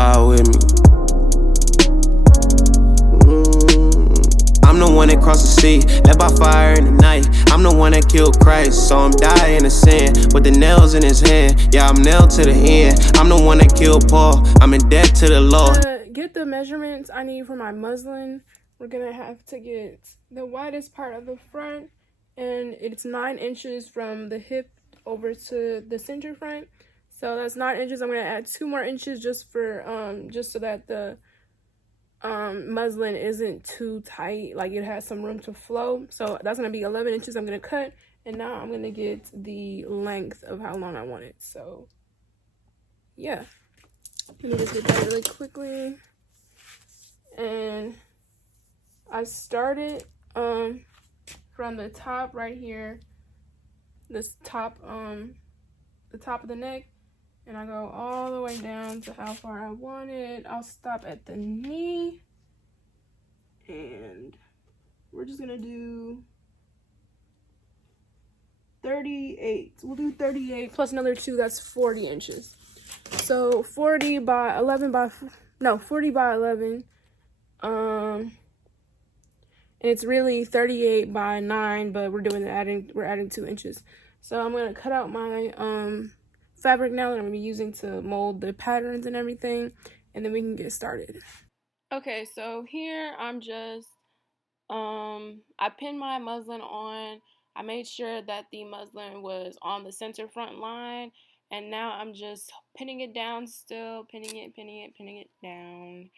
ride with me. I'm the one that crossed the sea, led by fire in the night. I'm the one that killed Christ, so I'm dying to sin. With the nails in his hand, yeah, I'm nailed to the end. I'm the one that killed Paul, I'm in debt to the Lord. To get the measurements I need for my muslin, we're gonna have to get the widest part of the front, and it's 9 inches from the hip over to the center front. So that's 9 inches. I'm gonna add 2 more inches just for just so that the muslin isn't too tight, like it has some room to flow. So that's gonna be 11 inches I'm gonna cut, and now I'm gonna get the length of how long I want it. So yeah, let me just get that really quickly. And I started from the top right here, this top the top of the neck, and I go all the way down to how far I want it. I'll stop at the knee, and we're just gonna do 38. We'll do 38 plus another 2, that's 40 inches. So 40 by 11 by, no, 40 by 11. And it's really 38 by 9, but we're adding 2 inches. So I'm gonna cut out my fabric now that I'm gonna be using to mold the patterns and everything, and then we can get started. Okay, so here I'm just I pinned my muslin on. I made sure that the muslin was on the center front line, and now I'm just pinning it down still, pinning it down.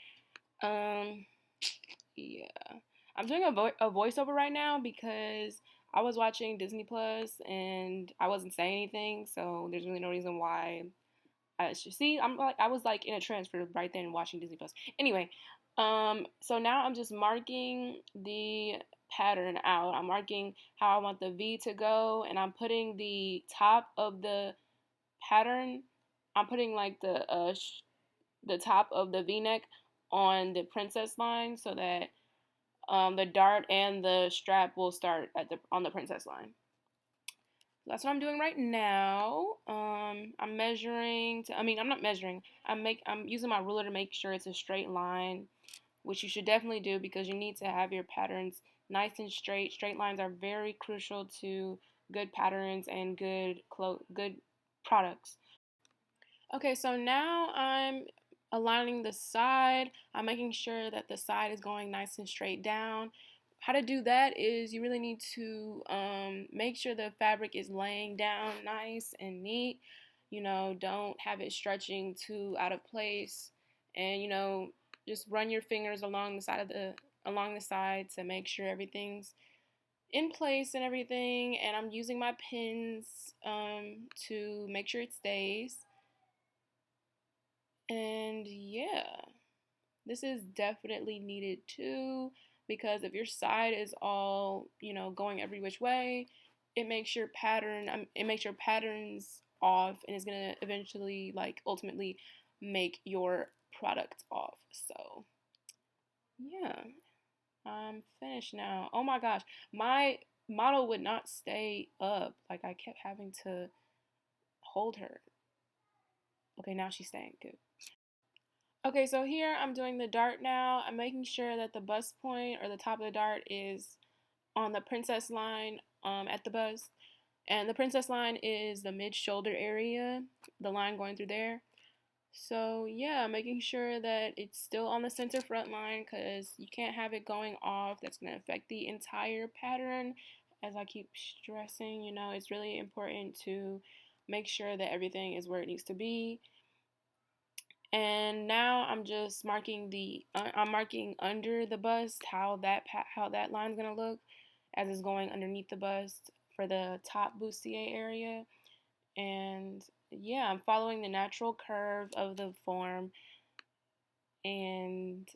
Yeah. I'm doing a voiceover right now because I was watching Disney Plus and I wasn't saying anything, so there's really no reason why I should see. I was like in a trance for right then watching Disney Plus. Anyway, so now I'm just marking the pattern out. I'm marking how I want the V to go, and I'm putting the top of the pattern. I'm putting like the top of the V-neck on the princess line so that the dart and the strap will start on the princess line. That's what I'm doing right now. I'm measuring. I'm not measuring. I'm using my ruler to make sure it's a straight line, which you should definitely do because you need to have your patterns nice and straight. Straight lines are very crucial to good patterns and good products. Okay, so now I'm aligning the side. I'm making sure that the side is going nice and straight down. How to do that is you really need to make sure the fabric is laying down nice and neat. Don't have it stretching too out of place, and just run your fingers along the side to make sure everything's in place and everything. And I'm using my pins to make sure it stays. And yeah, this is definitely needed too, because if your side is all, going every which way, it makes your patterns off, and it's gonna eventually, ultimately make your product off. So yeah, I'm finished now. Oh my gosh, my model would not stay up. Like, I kept having to hold her. Okay, now she's staying. Good. Okay, so here I'm doing the dart now. I'm making sure that the bust point or the top of the dart is on the princess line at the bust. And the princess line is the mid-shoulder area, the line going through there. So yeah, making sure that it's still on the center front line because you can't have it going off. That's going to affect the entire pattern. As I keep stressing, it's really important to make sure that everything is where it needs to be. And now I'm just marking I'm marking under the bust how that line's gonna look as it's going underneath the bust for the top bustier area. And yeah, I'm following the natural curve of the form and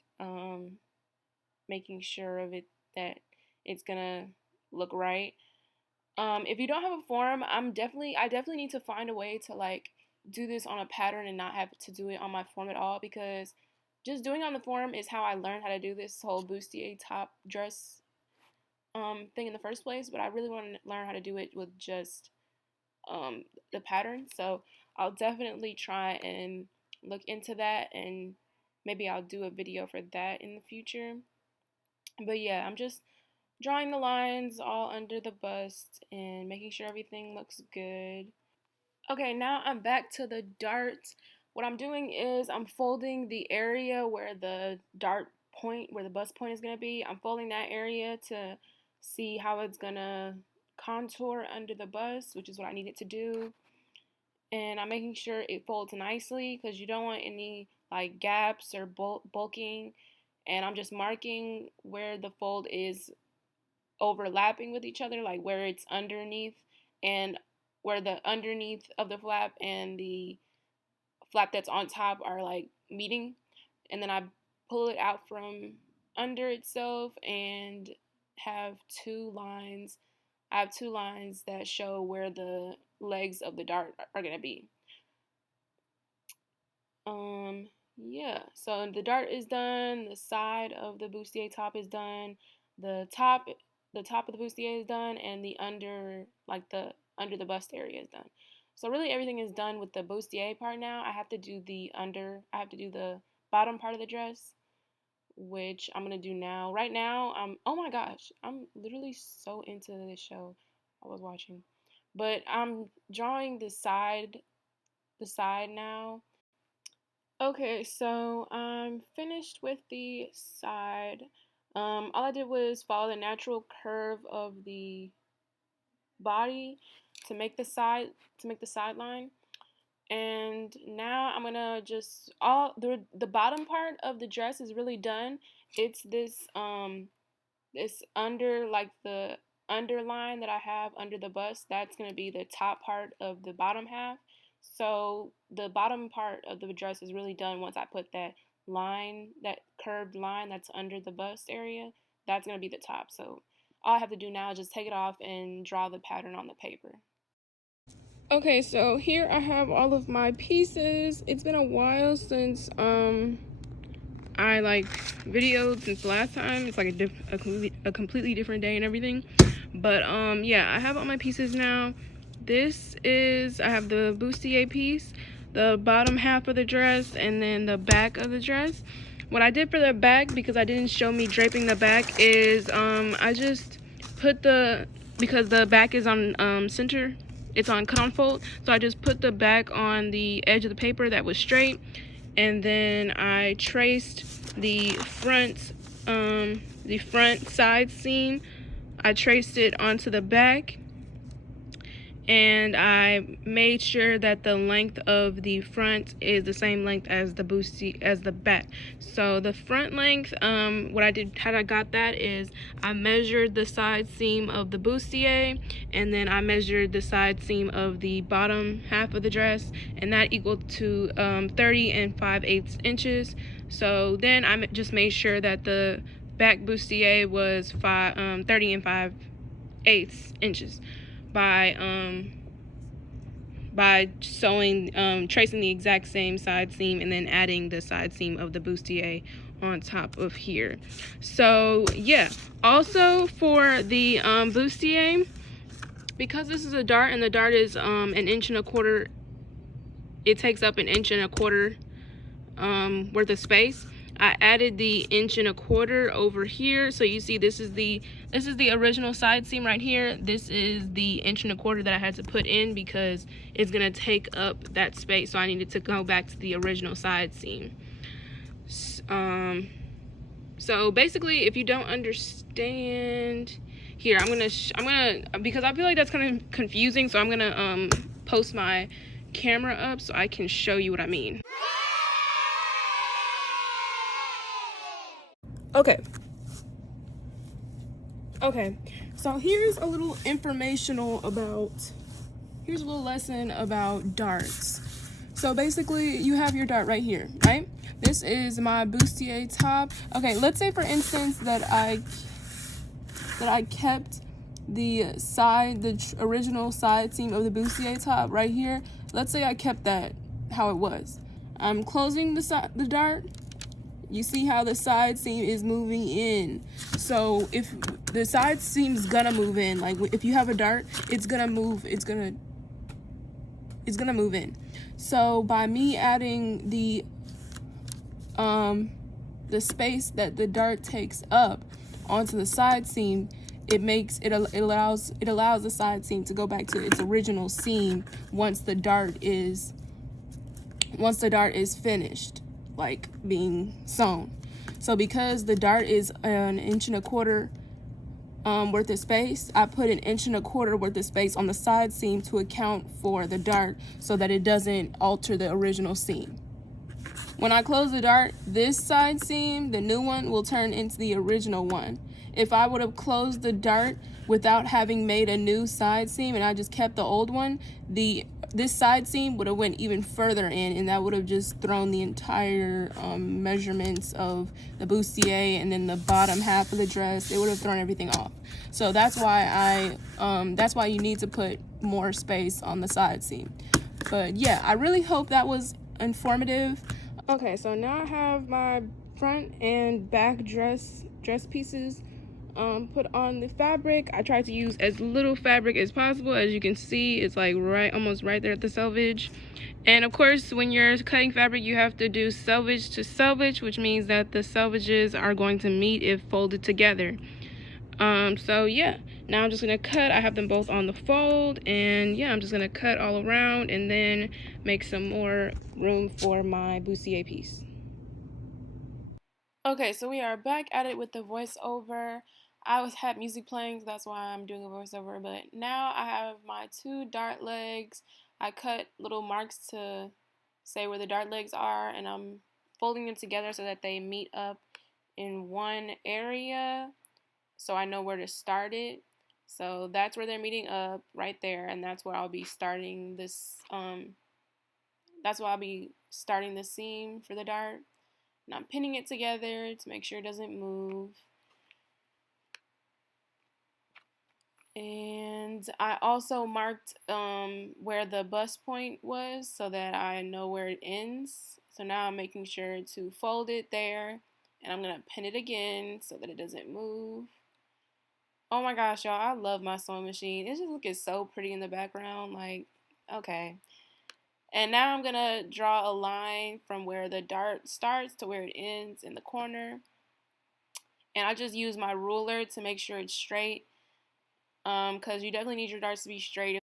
making sure of it that it's gonna look right. If you don't have a form, I definitely need to find a way to do this on a pattern and not have to do it on my form at all, because just doing on the form is how I learned how to do this whole bustier top dress thing in the first place. But I really want to learn how to do it with just the pattern. So I'll definitely try and look into that, and maybe I'll do a video for that in the future. But yeah, I'm just drawing the lines all under the bust and making sure everything looks good. Okay, now I'm back to the dart. What I'm doing is I'm folding the area where the dart point, where the bust point is going to be. I'm folding that area to see how it's going to contour under the bust, which is what I need it to do. And I'm making sure it folds nicely because you don't want any like gaps or bulking. And I'm just marking where the fold is overlapping with each other, like where it's underneath and where the underneath of the flap and the flap that's on top are like meeting. And then I pull it out from under itself and have two lines. I have two lines that show where the legs of the dart are going to be. Yeah, so the dart is done, the side of the bustier top is done, the top of the bustier is done, and the under the bust area is done. So really everything is done with the bustier part now. I have to do the bottom part of the dress, which I'm gonna do now. Right now, oh my gosh, I'm literally so into this show I was watching. But I'm drawing the side now. Okay, so I'm finished with the side. All I did was follow the natural curve of the body to make the sideline. And now I'm gonna just the bottom part of the dress is really done. It's this this the underline that I have under the bust. That's gonna be the top part of the bottom half. So the bottom part of the dress is really done once I put that line, that curved line that's under the bust area. That's going to be the top. So all I have to do now is just take it off and draw the pattern on the paper. Okay, so here I have all of my pieces. It's been a while since I videoed since the last time. It's like a completely different day and everything. But yeah, I have all my pieces now. I have the bustier piece, the bottom half of the dress, and then the back of the dress. What I did for the back, because I didn't show me draping the back, is I just put because the back is on center, it's on cut on fold, so I just put the back on the edge of the paper that was straight, and then I traced the front side seam. I traced it onto the back, and I made sure that the length of the front is the same length as the back. So the front length, what I did, how I got that is I measured the side seam of the bustier, and then I measured the side seam of the bottom half of the dress, and that equaled to 30 and 5/8 inches. So then I just made sure that the back bustier was 30 and 5/8 inches by sewing, tracing the exact same side seam and then adding the side seam of the bustier on top of here. So yeah, also for the bustier, because this is a dart and the dart is 1.25 inches, it takes up 1.25 inches worth of space. I added the 1.25 inches over here. So you see this is the original side seam right here. This is the 1.25 inches that I had to put in because it's gonna take up that space. So I needed to go back to the original side seam. So basically, if you don't understand, here I'm gonna because I feel like that's kind of confusing. So I'm gonna post my camera up so I can show you what I mean. Okay, so here's a little lesson about darts. So basically, you have your dart right here, right? This is my bustier top. Okay, let's say for instance that I kept the original side seam of the bustier top right here. Let's say I kept that how it was. I'm closing the dart. You see how the side seam is moving in. So if the side seam's gonna move in, like if you have a dart, it's gonna move, it's gonna move in. So by me adding the space that the dart takes up onto the side seam, it allows the side seam to go back to its original seam once the dart is finished, like being sewn. So because the dart is 1.25 inches worth of space, I put 1.25 inches worth of space on the side seam to account for the dart so that it doesn't alter the original seam. When I close the dart, this side seam, the new one, will turn into the original one. If I would have closed the dart without having made a new side seam and I just kept the old one, this side seam would have went even further in, and that would have just thrown the entire measurements of the bustier and then the bottom half of the dress. It would have thrown everything off. So that's why that's why you need to put more space on the side seam. But yeah, I really hope that was informative. Okay, so now I have my front and back dress pieces put on the fabric. I tried to use as little fabric as possible. As you can see, it's like almost right there at the selvage. And of course, when you're cutting fabric, you have to do selvage to selvage, which means that the selvages are going to meet if folded together. So yeah, now I'm just gonna cut. I have them both on the fold, and yeah, I'm just gonna cut all around and then make some more room for my bustier piece. Okay, so we are back at it with the voiceover. I had music playing, so that's why I'm doing a voiceover, but now I have my 2 dart legs. I cut little marks to say where the dart legs are, and I'm folding them together so that they meet up in one area, so I know where to start it. So that's where they're meeting up, right there, and that's where I'll be starting this, that's where I'll be starting the seam for the dart. And I'm pinning it together to make sure it doesn't move. And I also marked where the bust point was so that I know where it ends. So now I'm making sure to fold it there, and I'm gonna pin it again so that it doesn't move. Oh my gosh, y'all, I love my sewing machine. It's just looking so pretty in the background, like, okay. And now I'm gonna draw a line from where the dart starts to where it ends in the corner. And I just use my ruler to make sure it's straight, because you definitely need your darts to be straight.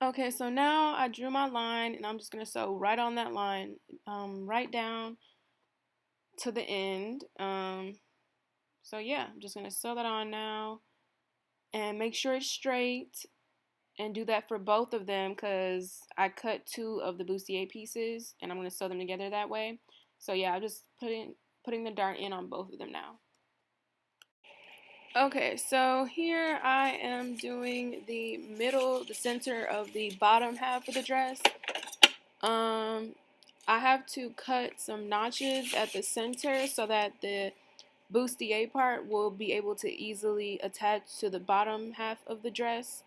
Okay, so now I drew my line, and I'm just gonna sew right on that line, right down to the end. So yeah, I'm just gonna sew that on now, and make sure it's straight, and do that for both of them, because I cut 2 of the bustier pieces, and I'm gonna sew them together that way. So yeah, I'm just putting the dart in on both of them now. Okay, so here I am doing the center of the bottom half of the dress. I have to cut some notches at the center so that the bustier part will be able to easily attach to the bottom half of the dress.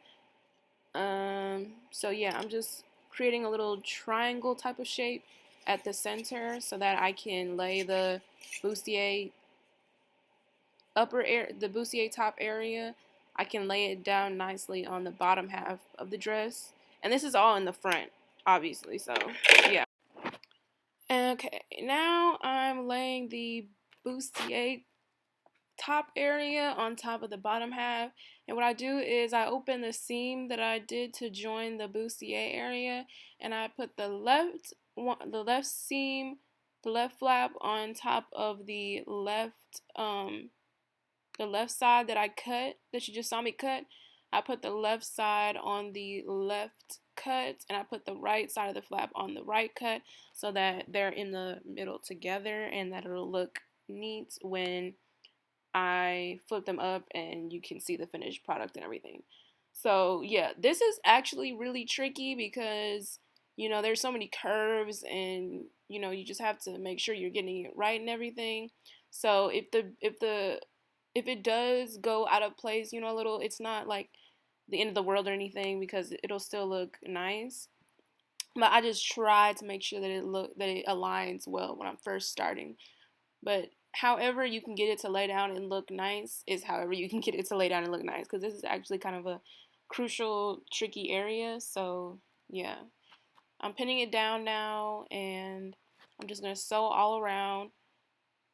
So yeah, I'm just creating a little triangle type of shape at the center so that I can lay the bustier the bustier top area. I can lay it down nicely on the bottom half of the dress, and this is all in the front, obviously. So yeah. Okay, now I'm laying the bustier top area on top of the bottom half, and what I do is I open the seam that I did to join the bustier area, and I put the left seam, the left flap on top of the left side that I cut, that you just saw me cut. I put the left side on the left cut, and I put the right side of the flap on the right cut so that they're in the middle together, and that it'll look neat when I flip them up and you can see the finished product and everything. So yeah, this is actually really tricky because, you know, there's so many curves, and, you know, you just have to make sure you're getting it right and everything. So if it does go out of place, you know, a little, it's not like the end of the world or anything, because it'll still look nice. But I just try to make sure that it aligns well when I'm first starting. But however you can get it to lay down and look nice is however you can get it to lay down and look nice, because this is actually kind of a crucial, tricky area. So yeah. I'm pinning it down now, and I'm just gonna sew all around.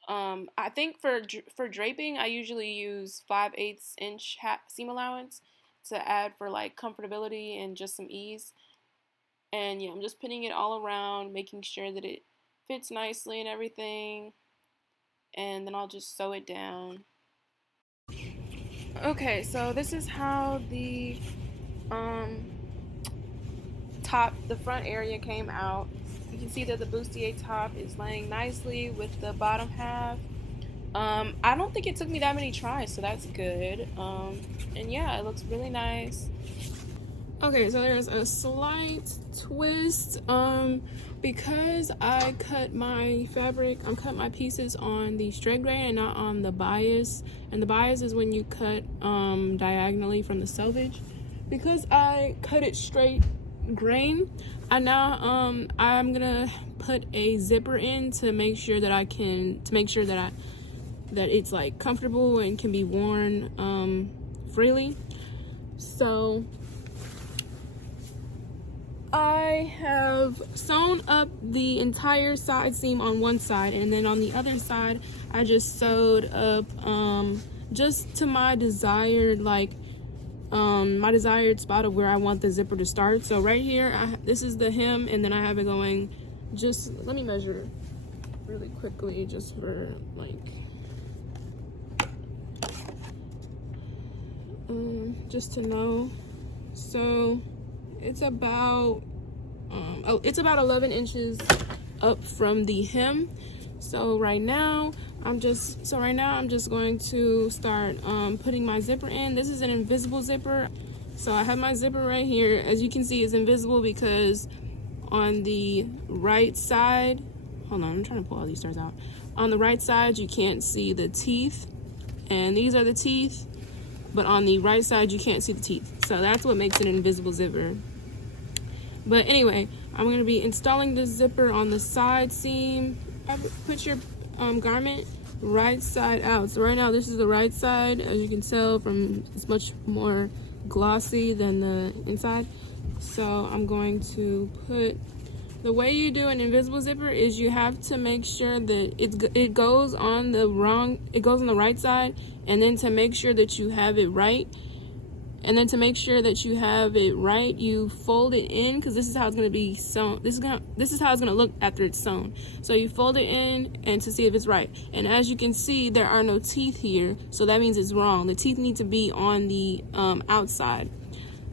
I think for draping, I usually use 5/8 inch seam allowance to add for like comfortability and just some ease. And yeah, I'm just pinning it all around, making sure that it fits nicely and everything. And then I'll just sew it down. Okay, so this is how the um, the front area came out. You can see that the bustier top is laying nicely with the bottom half. I don't think it took me that many tries, so that's good. And yeah, it looks really nice. Okay, so there's a slight twist. Because I cut my fabric, I cut my pieces on the straight grain and not on the bias. And the bias is when you cut diagonally from the selvage. Because I cut it straight grain, I'm gonna put a zipper in to make sure that that it's like comfortable and can be worn freely. So I have sewn up the entire side seam on one side, and then on the other side I just sewed up just to my desired spot of where I want the zipper to start. So right here, this is the hem, and then I have it going, just let me measure really quickly just for like just to know. So it's about 11 inches up from the hem. So right now I'm just going to start putting my zipper in. This is an invisible zipper. So I have my zipper right here. As you can see, it's invisible because on the right side, hold on, I'm trying to pull all these stars out. On the right side, you can't see the teeth, and these are the teeth, but on the right side, you can't see the teeth. So that's what makes it an invisible zipper. But anyway, I'm going to be installing the zipper on the side seam. Put your garment right side out. So right now, this is the right side. As you can tell from, it's much more glossy than the inside. So I'm going to put, the way you do an invisible zipper is you have to make sure that it goes on the right side, and then to make sure that you have it right, you fold it in, because this is how it's going to be sewn. This is how it's going to look after it's sewn. So you fold it in and to see if it's right. And as you can see, there are no teeth here, so that means it's wrong. The teeth need to be on the outside.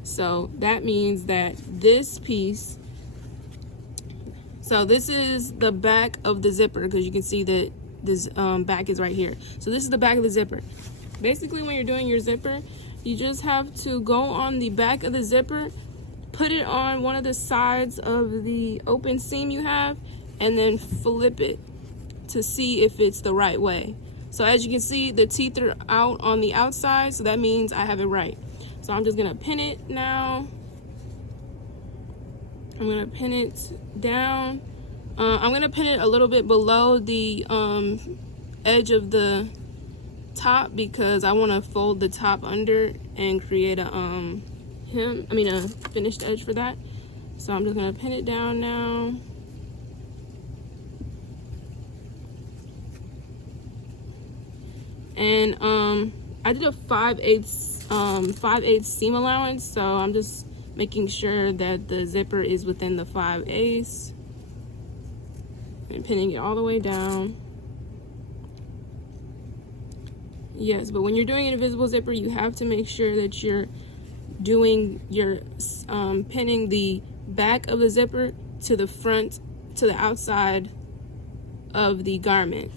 So that means that this piece, so this is the back of the zipper, because you can see that this back is right here. So this is the back of the zipper. Basically, when you're doing your zipper, you just have to go on the back of the zipper, put it on one of the sides of the open seam you have, and then flip it to see if it's the right way. So as you can see, the teeth are out on the outside, so that means I have it right. So I'm just gonna pin it now. I'm gonna pin it down. I'm gonna pin it a little bit below the edge of the top, because I want to fold the top under and create a finished edge for that. So I'm just gonna pin it down now. And I did a 5/8 seam allowance, so I'm just making sure that the zipper is within the 5/8 and pinning it all the way down. Yes, but when you're doing an invisible zipper, you have to make sure that you're pinning the back of the zipper to the front, to the outside of the garment,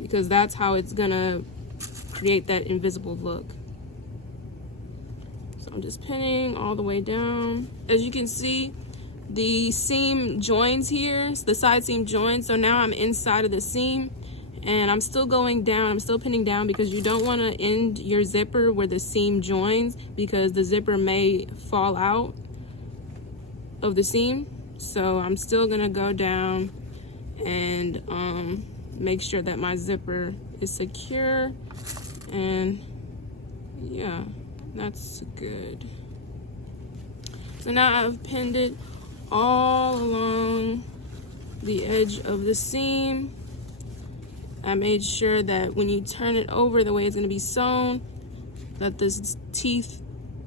because that's how it's gonna create that invisible look. So I'm just pinning all the way down. As you can see, the seam joins here, the side seam joins, so now I'm inside of the seam. And I'm still going down, I'm still pinning down, because you don't want to end your zipper where the seam joins, because the zipper may fall out of the seam. So I'm still gonna go down and make sure that my zipper is secure, and yeah, that's good. So now I've pinned it all along the edge of the seam. I made sure that when you turn it over the way it's going to be sewn, that the teeth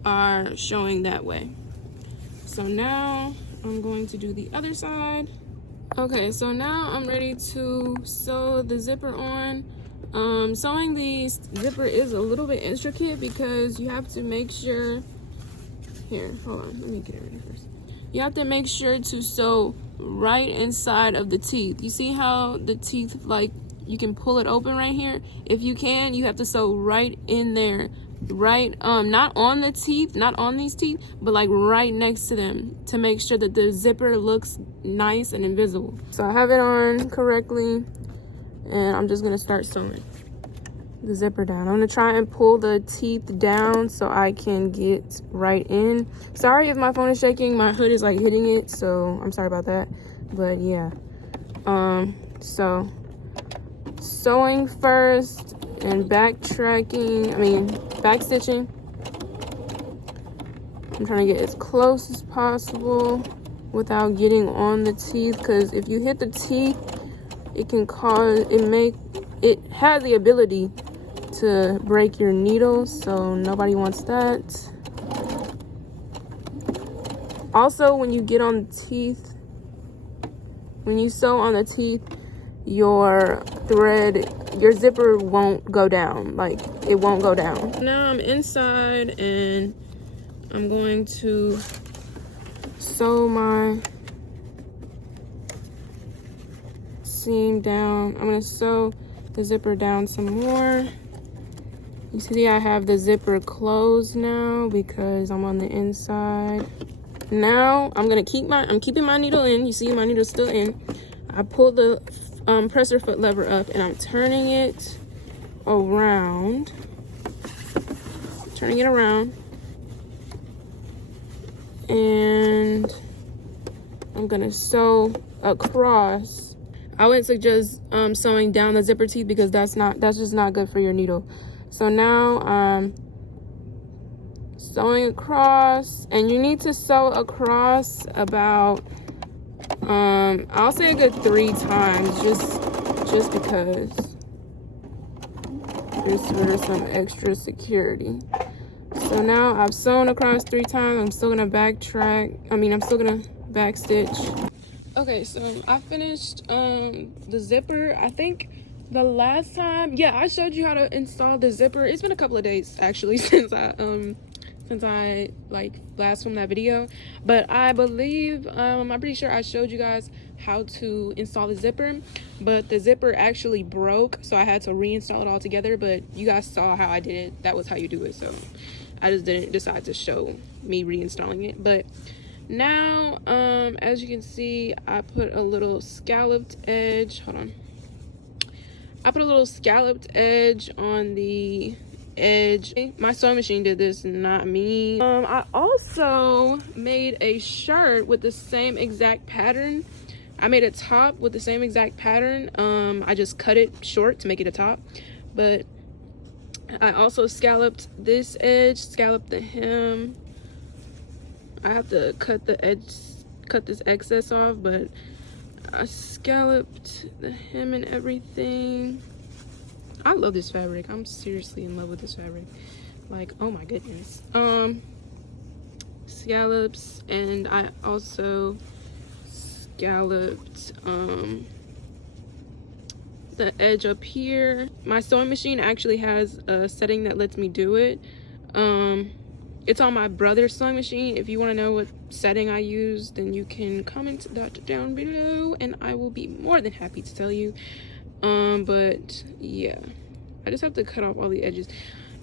are showing that way. So now I'm going to do the other side. Okay, so now I'm ready to sew the zipper on. Sewing the zipper is a little bit intricate because you have to make sure, here, hold on, let me get it ready first. You have to make sure to sew right inside of the teeth. You see how the teeth, like, you can pull it open right here? If you can, you have to sew right in there. Right, not on the teeth, not on these teeth, but like right next to them to make sure that the zipper looks nice and invisible. So I have it on correctly and I'm just gonna start sewing the zipper down. I'm gonna try and pull the teeth down so I can get right in. Sorry if my phone is shaking, my hood is like hitting it, so I'm sorry about that. But yeah, so sewing first and back stitching. I'm trying to get as close as possible without getting on the teeth, because if you hit the teeth, it can cause, it has the ability to break your needle, so nobody wants that. Also, when you get on the teeth, when you sew on the teeth, your zipper won't go down, like it won't go down. Now I'm inside and I'm going to sew my seam down. I'm going to sew the zipper down some more. You see I have the zipper closed now because I'm on the inside. Now I'm keeping my needle in. You see my needle's still in. I pull the presser foot lever up and I'm turning it around. And I'm gonna sew across. I wouldn't suggest sewing down the zipper teeth because that's just not good for your needle. So now I'm sewing across, and you need to sew across about I'll say a good 3 times, just because there's some extra security. So now I've sewn across 3 times. I'm still gonna back stitch. Okay, so I finished the zipper. I think the last time, yeah, I showed you how to install the zipper. It's been a couple of days actually since I like last filmed that video, but I believe I'm pretty sure I showed you guys how to install the zipper, but the zipper actually broke, so I had to reinstall it all together. But you guys saw how I did it. That was how you do it, so I just didn't decide to show me reinstalling it. But now as you can see, I put a little scalloped edge, I put a little scalloped edge on the edge. My sewing machine did this, not me. I also made a shirt with the same exact pattern. I made a top with the same exact pattern. I just cut it short to make it a top, but I also scalloped this edge, scalloped the hem. I have to cut this excess off, but I scalloped the hem and everything. I love this fabric. I'm seriously in love with this fabric. Like, oh my goodness. Scallops, and I also scalloped the edge up here. My sewing machine actually has a setting that lets me do it. It's on my brother's sewing machine. If you want to know what setting I use, then you can comment that down below and I will be more than happy to tell you. But yeah, I just have to cut off all the edges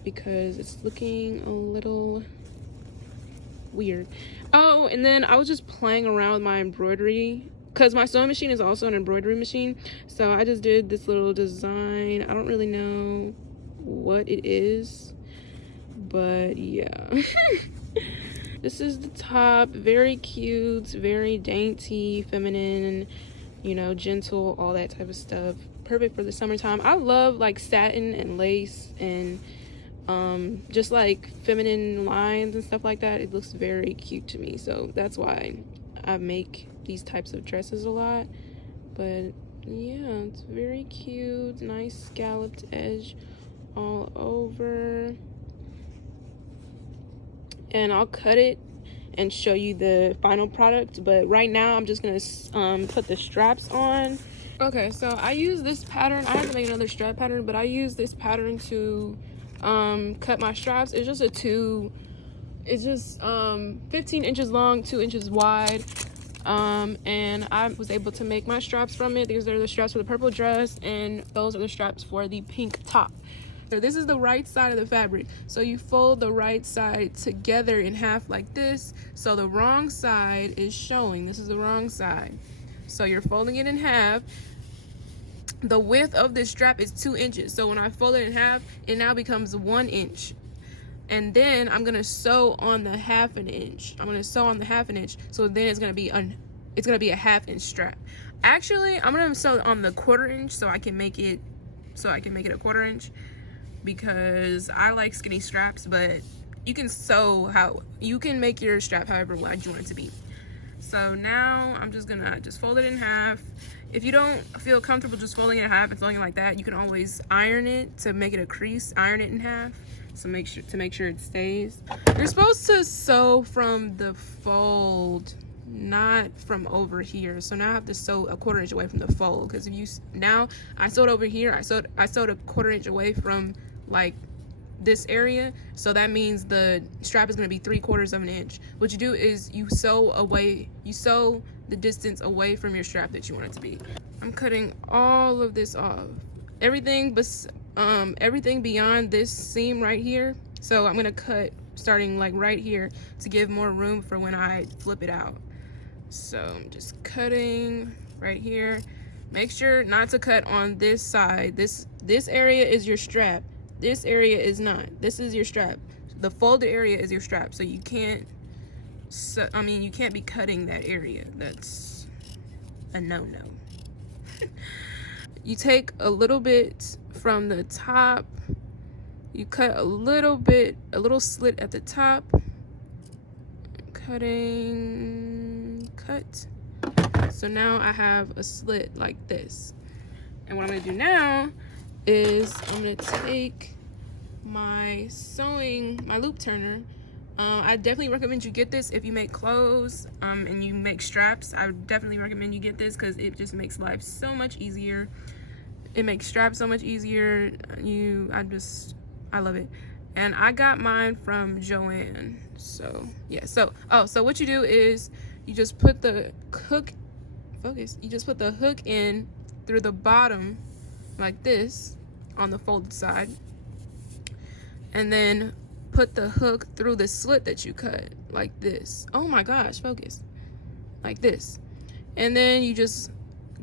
because it's looking a little weird. Oh, and then I was just playing around with my embroidery because my sewing machine is also an embroidery machine. So I just did this little design. I don't really know what it is, but yeah. This is the top. Very cute, very dainty, feminine, you know, gentle, all that type of stuff. Perfect for the summertime. I love like satin and lace and just like feminine lines and stuff like that. It looks very cute to me, so that's why I make these types of dresses a lot. But yeah, it's very cute. Nice scalloped edge all over. And I'll cut it and show you the final product, but right now I'm just gonna put the straps on. Okay, so I use this pattern. I have to make another strap pattern, but I use this pattern to cut my straps. It's just 15 inches long, 2 inches wide. And I was able to make my straps from it. These are the straps for the purple dress, and those are the straps for the pink top. So this is the right side of the fabric. So you fold the right side together in half like this. So the wrong side is showing. This is the wrong side. So you're folding it in half. The width of this strap is 2 inches. So when I fold it in half, it now becomes 1 inch. And then I'm gonna sew on the 1/2 inch. I'm gonna sew on the 1/2 inch. So then it's gonna be a 1/2 inch strap. Actually, I'm gonna sew on the 1/4 inch so I can make it a 1/4 inch, because I like skinny straps, but you can make your strap however wide you want it to be. So now I'm just gonna fold it in half. If you don't feel comfortable just folding it in half and sewing it like that, you can always iron it to make it a crease. Iron it in half, so make sure it stays. You're supposed to sew from the fold, not from over here. So now I have to sew a 1/4 inch away from the fold, because I sewed over here. I sewed a 1/4 inch away from like this area, so that means the strap is going to be 3/4 of an inch. What you do is you sew the distance away from your strap that you want it to be. I'm cutting all of this off, everything beyond this seam right here. So I'm gonna cut starting like right here to give more room for when I flip it out. So I'm just cutting right here. Make sure not to cut on this side. This area is your strap. This area is not. This is your strap. The folded area is your strap. So you can't be cutting that area. That's a no-no. You take a little bit from the top. You cut a little slit at the top. Cut. So now I have a slit like this. And what I'm gonna do now is I'm gonna take my loop turner. I definitely recommend you get this if you make clothes and you make straps. I would definitely recommend you get this because it just makes life so much easier. It makes straps so much easier. I love it. And I got mine from Joann. So yeah, so what you do is you just put the hook in through the bottom like this on the folded side, and then put the hook through the slit that you cut like this. Oh my gosh, focus. Like this. And then you just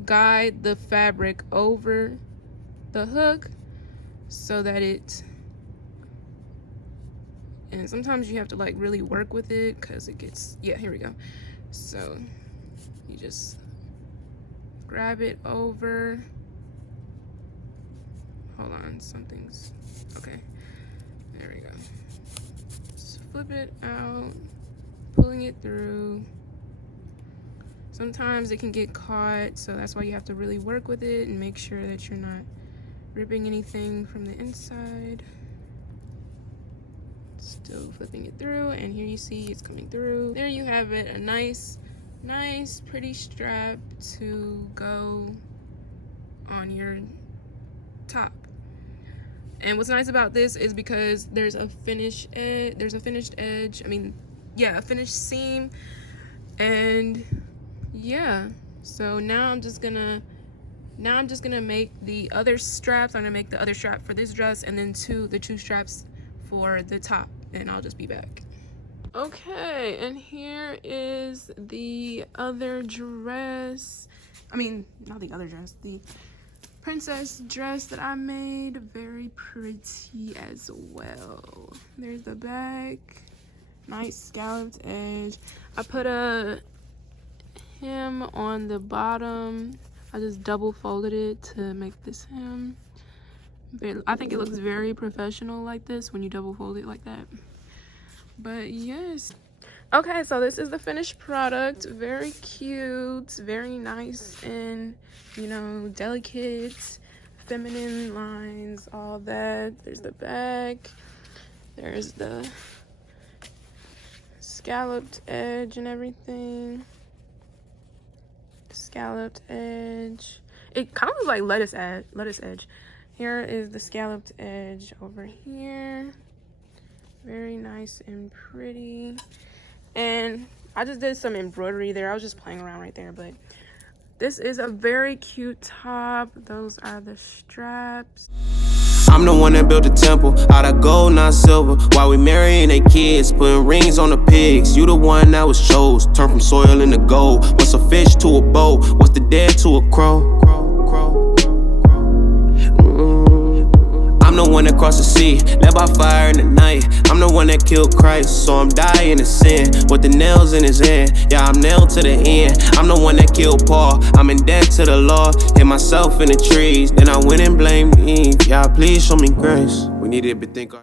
guide the fabric over the hook so that and sometimes you have to like really work with it because it gets, yeah, here we go. So you just grab it over. Hold on, something's okay. There we go. Just flip it out, pulling it through. Sometimes it can get caught, so that's why you have to really work with it and make sure that you're not ripping anything from the inside. Still flipping it through, and here you see it's coming through. There you have it, a nice pretty strap to go on your top. And what's nice about this is because there's a finished edge, a finished seam. And yeah, so now I'm just gonna make the other straps. I'm gonna make the other strap for this dress, and then the two straps for the top, and I'll just be back. Okay, and here is the other dress. Not the other dress, the princess dress that I made. Very pretty as well. There's the back, nice scalloped edge. I put a hem on the bottom. I just double folded it to make this hem. I think it looks very professional like this when you double fold it like that. But yes. Okay, so this is the finished product. Very cute, very nice and, you know, delicate, feminine lines, all that. There's the back. There's the scalloped edge and everything. Scalloped edge. It kind of looks like lettuce edge. Here is the scalloped edge over here. Very nice and pretty. And I just did some embroidery there. I was just playing around right there, but this is a very cute top. Those are the straps. I'm the one that built the temple out of gold, not silver. While we marrying they kids, putting rings on the pigs. You the one that was chose, turned from soil into gold. What's a fish to a boat? What's the dead to a crow? I'm the one that crossed the sea, led by fire in the night. I'm the one that killed Christ, so I'm dying to sin. With the nails in his hand, yeah, I'm nailed to the end. I'm the one that killed Paul, I'm in debt to the law. Hit myself in the trees, then I went and blamed Eve. Yeah, please show me grace. We needed to think.